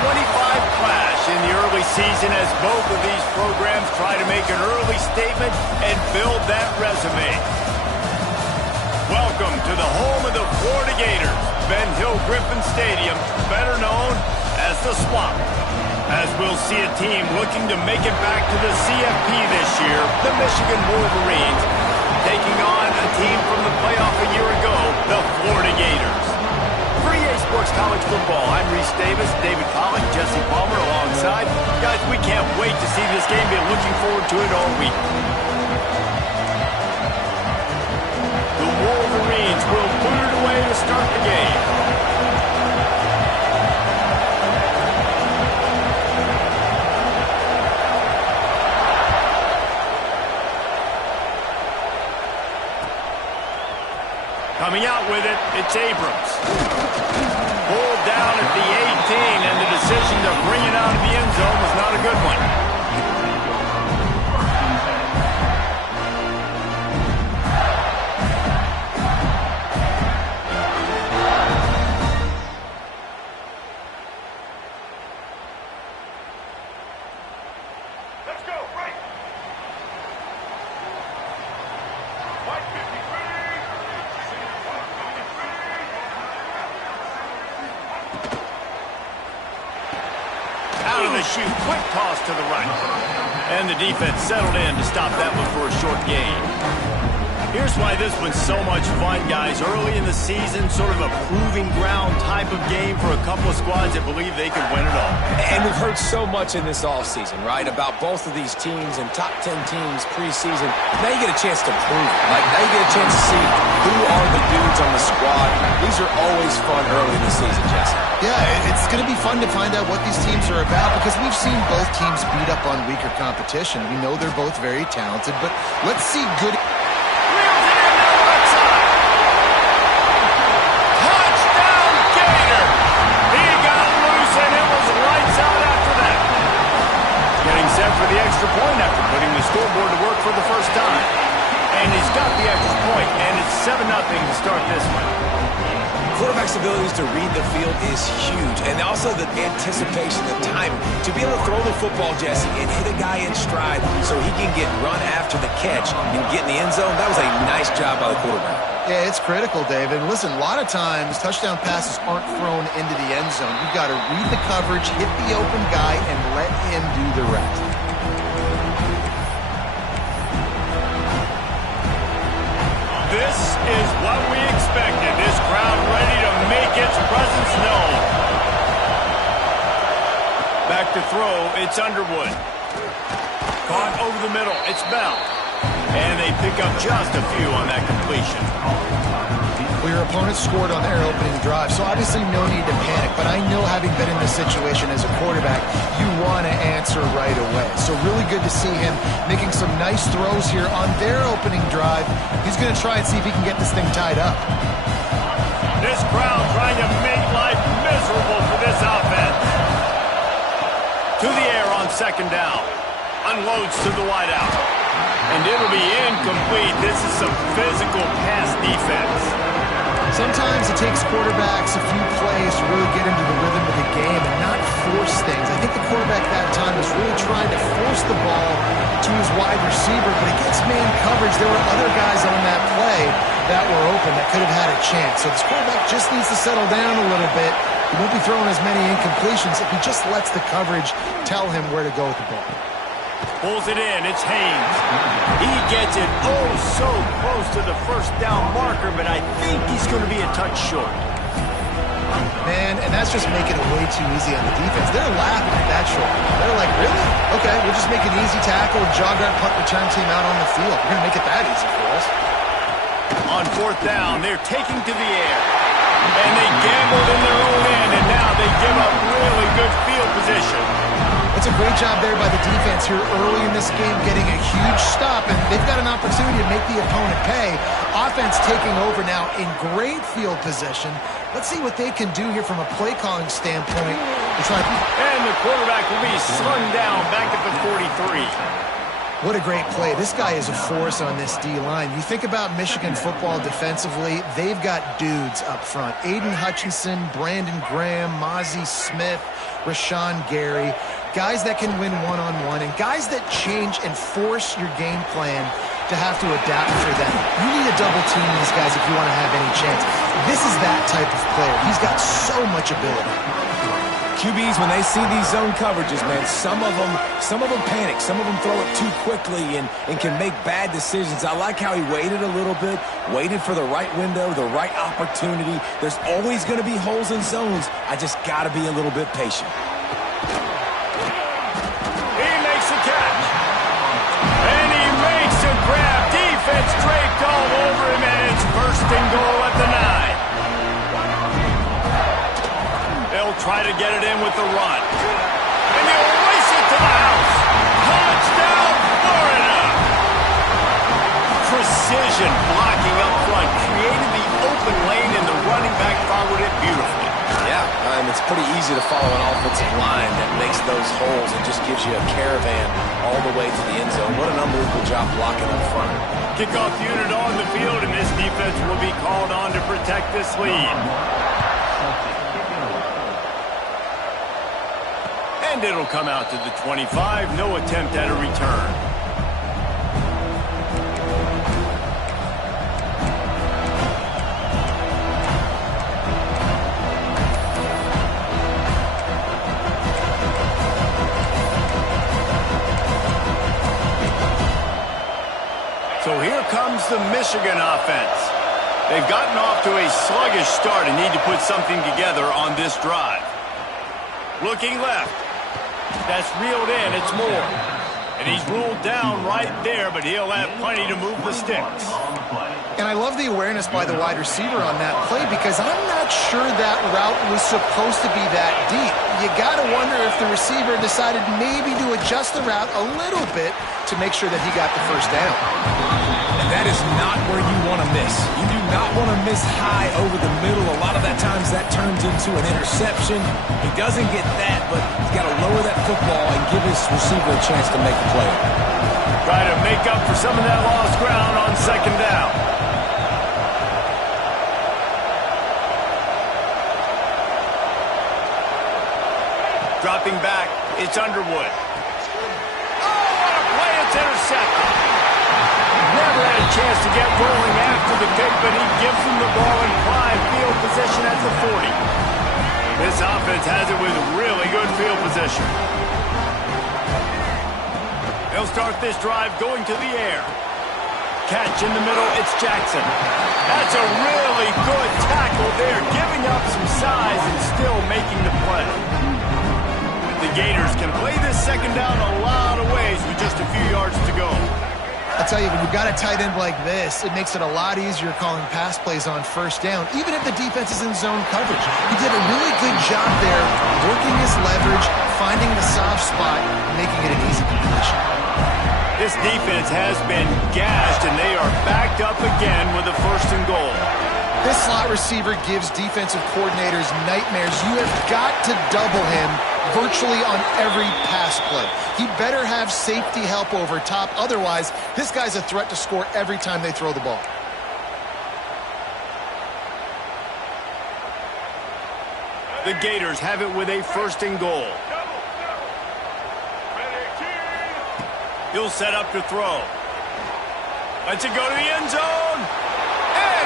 clash in the early season as both of these programs try to make an early statement and build that resume. Welcome to the home of the Florida Gators, Ben Hill Griffin Stadium, better known as the Swamp. As we'll see a team looking to make it back to the CFP this year, the Michigan Wolverines, taking on a team from the playoff a year ago, the Florida Gators. For EA Sports College Football, I'm Reese Davis, David Pollock, Jesse Palmer alongside. Guys, we can't wait to see this game. Been looking forward to it all week. The Wolverines will put it away to start the game. Coming out with it, it's Abrams. Pulled down at the 18, and the decision to bring it out of the end zone was not a good one. Shoot, quick toss to the right. And the defense settled in to stop that one for a short gain. Here's why this one's so much fun, guys. Early in the season, sort of a proving ground type of game for a couple of squads that believe they could win it all. And we've heard so much in this offseason, right, about both of these teams and top 10 teams preseason. Now you get a chance to prove it. Like, now you get a chance to see who are the dudes on the squad. These are always fun early in the season, Jesse. Yeah, it's going to be fun to find out what these teams are about because we've seen both teams beat up on weaker competition. We know they're both very talented, but let's see good... Touchdown, Gator! He got loose and it was lights out after that. Getting set for the extra point after putting the scoreboard to work for the first time. And he's got the extra point, and it's 7-0 to start this one. Quarterback's abilities to read the field is huge, and also the anticipation, the timing. To be able to throw the football, Jesse, and hit a guy in stride so he can get run after the catch and get in the end zone, that was a nice job by the quarterback. Yeah, it's critical, David. Listen, a lot of times touchdown passes aren't thrown into the end zone. You've got to read the coverage, hit the open guy, and let him do the rest. This is what we expected. This crowd ready to make its presence known. Back to throw, it's Underwood. Caught over the middle, it's Bell. And they pick up just a few on that completion. Well, your opponent scored on their opening drive, so obviously no need to panic. But I know, having been in this situation as a quarterback, you want to answer right away. So really good to see him making some nice throws here on their opening drive. He's going to try and see if he can get this thing tied up. This crowd trying to make life miserable for this offense. To the air on second down. Unloads to the wideout. And it'll be incomplete. This is some physical pass defense. Sometimes it takes quarterbacks a few plays to really get into the rhythm of the game and not force things. I think the quarterback that time was really trying to force the ball to his wide receiver, but against man coverage, there were other guys on that play that were open that could have had a chance. So this quarterback just needs to settle down a little bit. He won't be throwing as many incompletions if he just lets the coverage tell him where to go with the ball. Pulls it in, it's Haynes. He gets it oh so close to the first down marker, but I think he's going to be a touch short. Man, and that's just making it way too easy on the defense. They're laughing at that short. They're like, really? Okay, we'll just make an easy tackle and jog that punt return team out on the field. We're going to make it that easy for us. On fourth down, they're taking to the air. And they gambled in their own end, and now they give up really good field position. It's a great job there by the defense here early in this game, getting a huge stop, and they've got an opportunity to make the opponent pay. Offense taking over now in great field position. Let's see what they can do here from a play calling standpoint. And the quarterback will be slung down back at the 43. What a great play. This guy is a force on this D-line. You think about Michigan football defensively, they've got dudes up front. Aiden Hutchinson, Brandon Graham, Mozzie Smith, Rashawn Gary. Guys that can win one-on-one and guys that change and force your game plan to have to adapt for them. You need to double team these guys if you want to have any chance. This is that type of player. He's got so much ability. QBs, when they see these zone coverages, man, some of them panic. Some of them throw it too quickly and can make bad decisions. I like how he waited a little bit, waited for the right window, the right opportunity. There's always going to be holes in zones. I just got to be a little bit patient. He makes a catch. And he makes a grab. Defense draped all over him, and it's 1st and goal at the 9. They'll try to get it in with the run. And they'll race it to the house. Touchdown, Florida! Precision blocking up front created the open lane, and the running back followed it beautifully. Yeah, it's pretty easy to follow an offensive line that makes those holes and just gives you a caravan all the way to the end zone. What an unbelievable job blocking up front. Kickoff unit on the field, and this defense will be called on to protect this lead. And it'll come out to the 25. No attempt at a return. So here comes the Michigan offense. They've gotten off to a sluggish start and need to put something together on this drive. Looking left. That's reeled in. It's Moore. And he's ruled down right there, but he'll have plenty to move the sticks. And I love the awareness by the wide receiver on that play because I'm not sure that route was supposed to be that deep. You got to wonder if the receiver decided maybe to adjust the route a little bit to make sure that he got the 1st down. And that is not where you want to miss. You do not want to miss high over the middle. A lot of that times that turns into an interception. He doesn't get that, but he's got to lower that football and give his receiver a chance to make a play. Try to make up for some of that lost ground on 2nd down. Dropping back, it's Underwood. Oh, what a play, it's intercepted. Never had a chance to get rolling after the kick, but he gives him the ball in prime field position at the 40. This offense has it with really good field position. They'll start this drive going to the air. Catch in the middle, it's Jackson. That's a really good tackle there, giving up some size and still making the play. The Gators can play this 2nd down a lot of ways with just a few yards to go. I'll tell you, when you've got a tight end like this, it makes it a lot easier calling pass plays on 1st down, even if the defense is in zone coverage. He did a really good job there, working his leverage, finding the soft spot, making it an easy completion. This defense has been gashed, and they are backed up again with a 1st and goal. This slot receiver gives defensive coordinators nightmares. You have got to double him virtually on every pass play. He better have safety help over top. Otherwise, this guy's a threat to score every time they throw the ball. The Gators have it with a 1st and goal. He'll set up to throw. Lets it go to the end zone.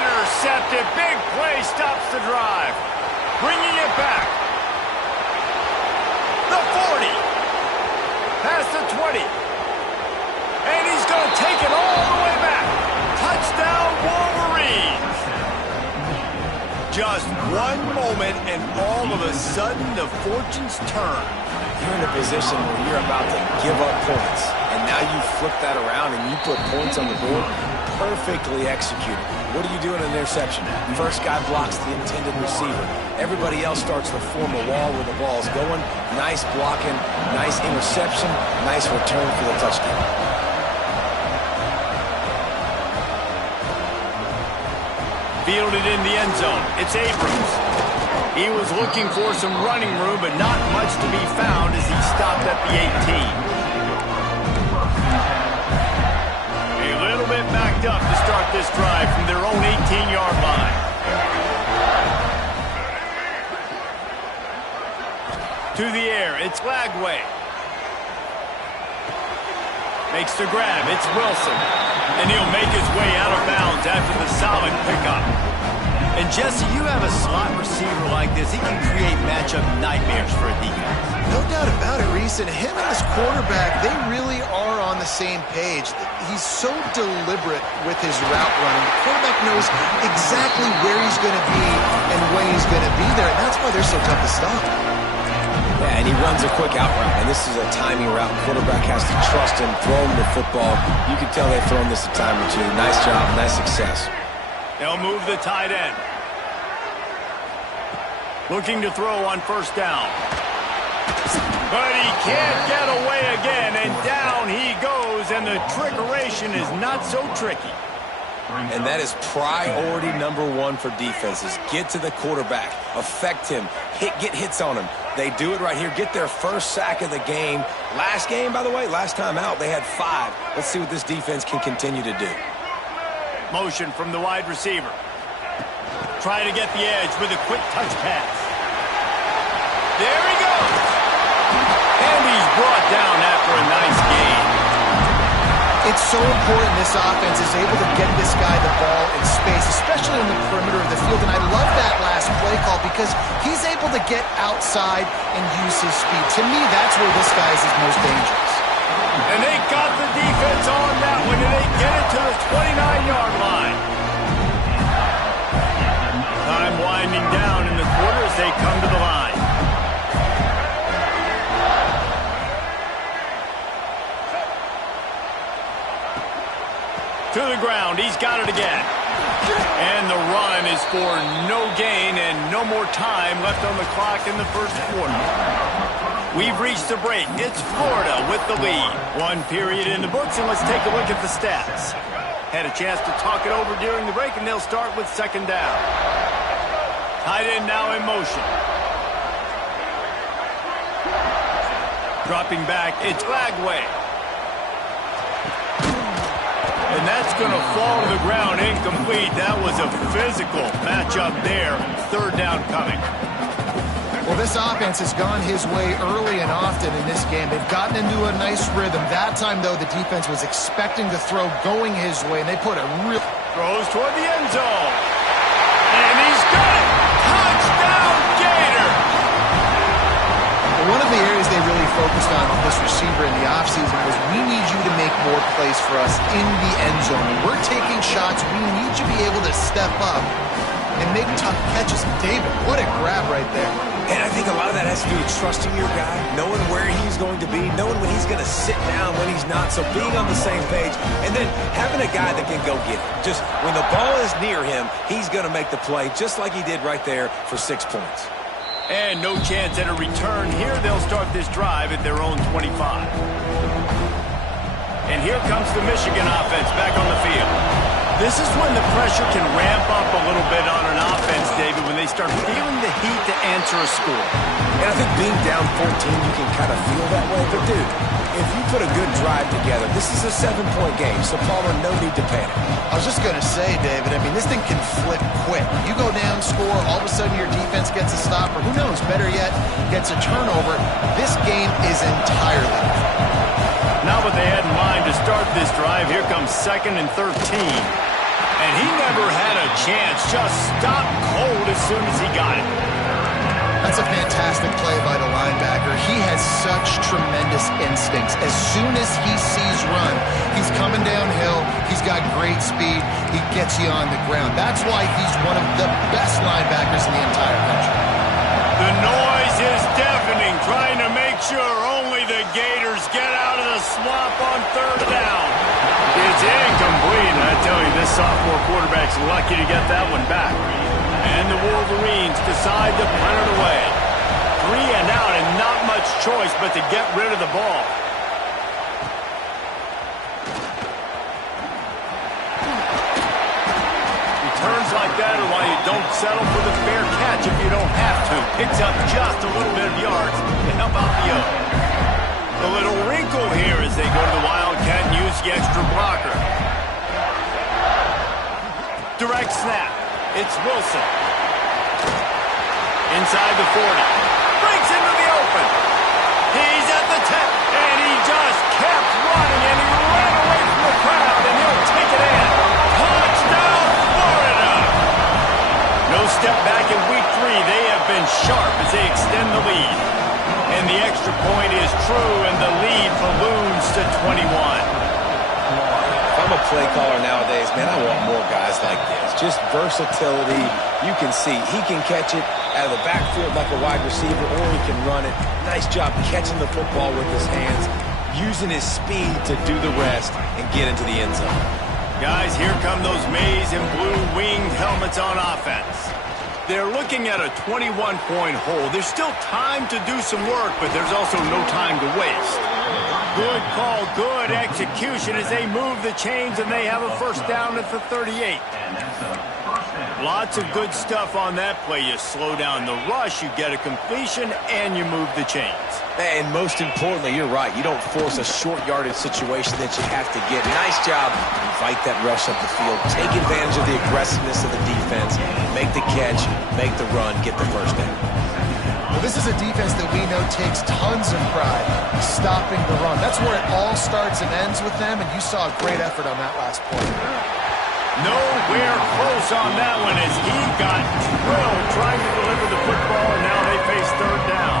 Intercepted. Big play stops the drive. Bringing it back. The 40. Past the 20. And he's going to take it all the way back. Touchdown, Wolverines. Just one moment, and all of a sudden, the fortunes turn. You're in a position where you're about to give up points, and now you flip that around and you put points on the board. Perfectly executed. What do you do in an interception? First guy blocks the intended receiver. Everybody else starts to form a wall where the ball's going. Nice blocking, nice interception, nice return for the touchdown. Fielded in the end zone. It's Abrams. He was looking for some running room, but not much to be found as he stopped at the 18. lined up to start this drive from their own 18-yard line. To the air, it's Lagway. Makes the grab, it's Wilson. And he'll make his way out of bounds after the solid pickup. And Jesse, you have a slot receiver like this, he can create matchup nightmares for a defense. No doubt about it, Reese. And him and his quarterback, they really are on the same page. He's so deliberate with his route running. The quarterback knows exactly where he's going to be and when he's going to be there. And that's why they're so tough to stop. Yeah, and he runs a quick out route, and this is a timing route. Quarterback has to trust him, throw him the football. You can tell they've thrown this a time or two. Nice job, nice success. They'll move the tight end. Looking to throw on first down. But he can't get away again, and down he goes, and the trickeration is not so tricky. And that is priority number one for defenses. Get to the quarterback, affect him, get hits on him. They do it right here, get their first sack of the game. Last game, by the way, last time out, they had 5. Let's see what this defense can continue to do. Motion from the wide receiver. Trying to get the edge with a quick touch pass. There he goes. And he's brought down after a nice gain. It's so important this offense is able to get this guy the ball in space, especially on the perimeter of the field. And I love that last play call because he's able to get outside and use his speed. To me, that's where this guy is his most dangerous. And they got the defense on that one, and they get it to the 29-yard line. Time winding down in the quarter as they come to the line. To the ground, he's got it again. And the run is for no gain and no more time left on the clock in the first quarter. We've reached the break. It's Florida with the lead. 1 period in the books, and let's take a look at the stats. Had a chance to talk it over during the break, and they'll start with second down. Tight end now in motion. Dropping back, it's Lagway. And that's going to fall to the ground incomplete. That was a physical matchup there. Third down coming. Well, this offense has gone his way early and often in this game. They've gotten into a nice rhythm. That time, though, the defense was expecting the throw going his way, and they put a real... Throws toward the end zone. And he's got it! Touchdown, Gator! One of the areas they really focused on with this receiver in the offseason was we need you to make more plays for us in the end zone. When we're taking shots, we need you to be able to step up and make tough catches. David, what a grab right there. And I think a lot of that has to do with trusting your guy, knowing where he's going to be, knowing when he's going to sit down, when he's not. So being on the same page, and then having a guy that can go get it. Just when the ball is near him, he's going to make the play, just like he did right there for 6 points. And no chance at a return here. They'll start this drive at their own 25. And here comes the Michigan offense back on the field. This is when the pressure can ramp up a little bit on an offense, David, when they start feeling the heat to answer a score. And I think being down 14, you can kind of feel that way. But, dude, if you put a good drive together, this is a 7-point game, so Palmer, no need to panic. I was just going to say, David, I mean, this thing can flip quick. You go down, score, all of a sudden your defense gets a stop, or who knows, better yet, gets a turnover. This game is entirely different. Not what they had in mind to start this drive. Here comes 2nd and 13. And he never had a chance. Just stopped cold as soon as he got it. That's a fantastic play by the linebacker. He has such tremendous instincts. As soon as he sees run, he's coming downhill. He's got great speed. He gets you on the ground. That's why he's one of the best linebackers in the entire country. The noise is deafening, trying to make sure only the Gators get out of the swamp on third down. It's incomplete, and I tell you, this sophomore quarterback's lucky to get that one back. And the Wolverines decide to punt it away. 3 and out, and not much choice but to get rid of the ball. Returns like that are why you don't settle for the fair catch if you don't have to. Picks up just a little bit of yards to help out the other. A little wrinkle here as they go to the Wildcat and use the extra blocker. direct snap. It's Wilson. Inside the 40. Breaks into the open. He's at the 10. And he just kept running, and he ran away from the crowd, and he'll take it in. Touchdown, Florida! No step back in week 3. They have been sharp as they extend the lead. And the extra point is true, and the lead balloons to 21. If I'm a play caller nowadays, man, I want more guys like this. Just versatility. You can see he can catch it out of the backfield like a wide receiver, or he can run it. Nice job catching the football with his hands, using his speed to do the rest and get into the end zone. Guys, here come those maize and blue winged helmets on offense. They're looking at a 21-point hole. There's still time to do some work, but there's also no time to waste. Good call, good execution as they move the chains, and they have a first down at the 38. Lots of good stuff on that play. You slow down the rush, you get a completion, and you move the chains. And most importantly, you're right. You don't force a short yardage situation that you have to get. Nice job. Invite that rush up the field. Take advantage of the aggressiveness of the defense. Make the catch, make the run, get the first down. Well, this is a defense that we know takes tons of pride stopping the run. That's where it all starts and ends with them, and you saw a great effort on that last play. Nowhere close on that one as he got drilled trying to deliver the football, and now they face third down.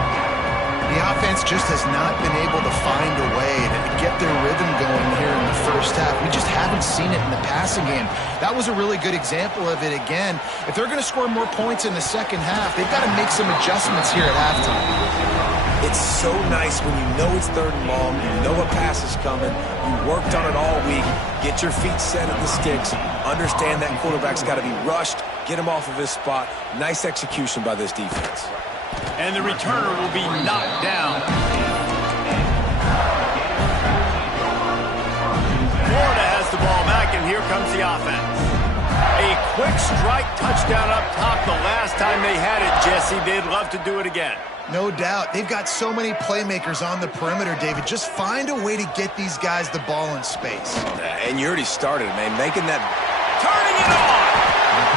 The offense just has not been able to find a way to get their rhythm going here in the first half. We just haven't seen it in the passing game. That was a really good example of it again. If they're going to score more points in the second half, they've got to make some adjustments here at halftime. It's so nice when you know it's third and long, you know a pass is coming, you worked on it all week, get your feet set at the sticks, understand that quarterback's got to be rushed, get him off of his spot. Nice execution by this defense. And the returner will be knocked down. Florida has the ball back, and here comes the offense. A quick strike touchdown up top the last time they had it, Jesse. They'd love to do it again. No doubt. They've got so many playmakers on the perimeter, David. Just find a way to get these guys the ball in space. And you already started, man, making that. Turning it on!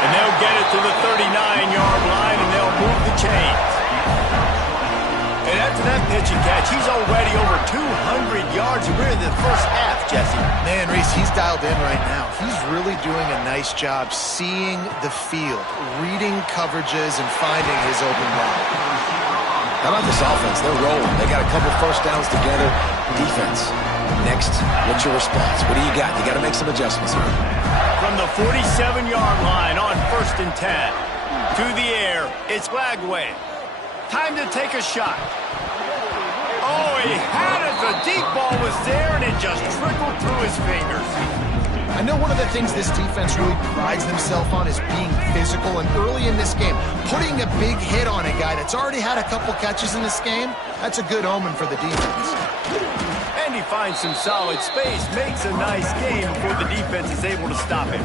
And they'll get it to the 39-yard line, and they'll move the chains. And after that pitch and catch, he's already over 200 yards. We're in the first half, Jesse. Man, Reese, he's dialed in right now. He's really doing a nice job seeing the field, reading coverages, and finding his open ball. How about this offense? They're rolling. They got a couple first downs together. Defense. Next, what's your response? What do you got? You got to make some adjustments here. From the 47-yard line on 1st and 10. To the air, it's Lagway. Time to take a shot. Oh, he had it. The deep ball was there, and it just trickled through his fingers. I know one of the things this defense really prides themselves on is being physical, and early in this game, putting a big hit on a guy that's already had a couple catches in this game, that's a good omen for the defense. And he finds some solid space, makes a nice game before the defense is able to stop him.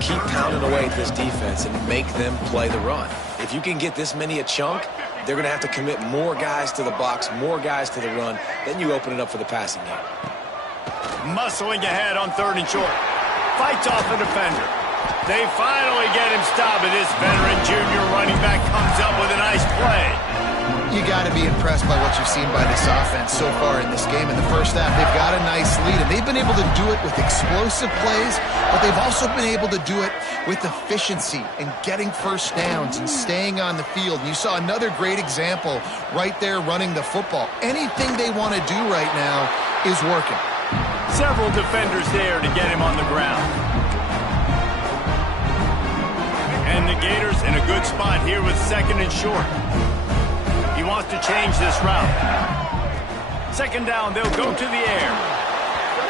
Keep pounding away at this defense and make them play the run. If you can get this many a chunk, they're going to have to commit more guys to the box, more guys to the run. Then you open it up for the passing game. Muscling ahead on 3rd and short. Fights off the defender. They finally get him stopped, and this veteran junior running back comes up with a nice play. You got to be impressed by what you've seen by this offense so far in this game. In the first half, they've got a nice lead, and they've been able to do it with explosive plays, but they've also been able to do it with efficiency and getting first downs and staying on the field. And you saw another great example right there running the football. Anything they want to do right now is working. Several defenders there to get him on the ground. And the Gators in a good spot here with 2nd and short. He wants to change this route. 2nd down, they'll go to the air.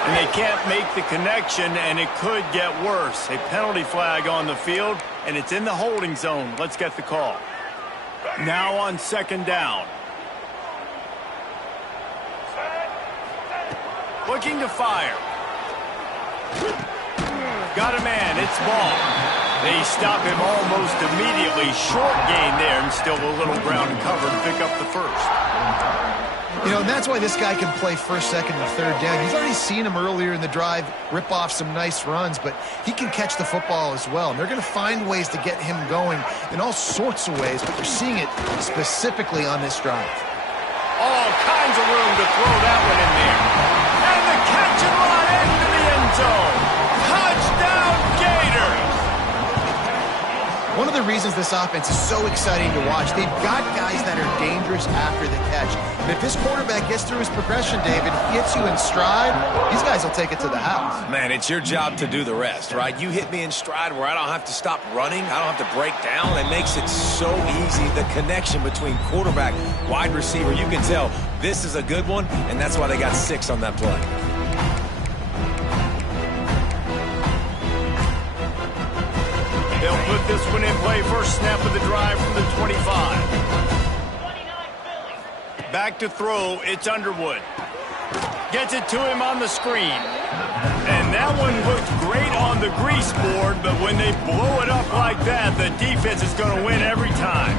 And they can't make the connection, and it could get worse. A penalty flag on the field, and it's in the holding zone. Let's get the call. Now on 2nd down. Looking to fire. Got a man, it's ball. They stop him almost immediately. Short gain there, and still a little ground and cover to pick up the first. You know, and that's why this guy can play first, second, and third down. You've already seen him earlier in the drive rip off some nice runs, but he can catch the football as well. And they're going to find ways to get him going in all sorts of ways, but you're seeing it specifically on this drive. All kinds of room to throw that one in there. And the catch and run into the end zone. Touchdown, Gators! One of the reasons this offense is so exciting to watch, they've got guys that are dangerous after the catch. And if this quarterback gets through his progression, David, gets you in stride, these guys will take it to the house. Man, it's your job to do the rest, right? You hit me in stride where I don't have to stop running. I don't have to break down. It makes it so easy. The connection between quarterback, wide receiver, you can tell this is a good one, and that's why they got 6 on that play. They'll put this one in play first snap of the drive from the 25. Back to throw, it's Underwood. Gets it to him on the screen. And that one looked great on the grease board, but when they blow it up like that, the defense is going to win every time.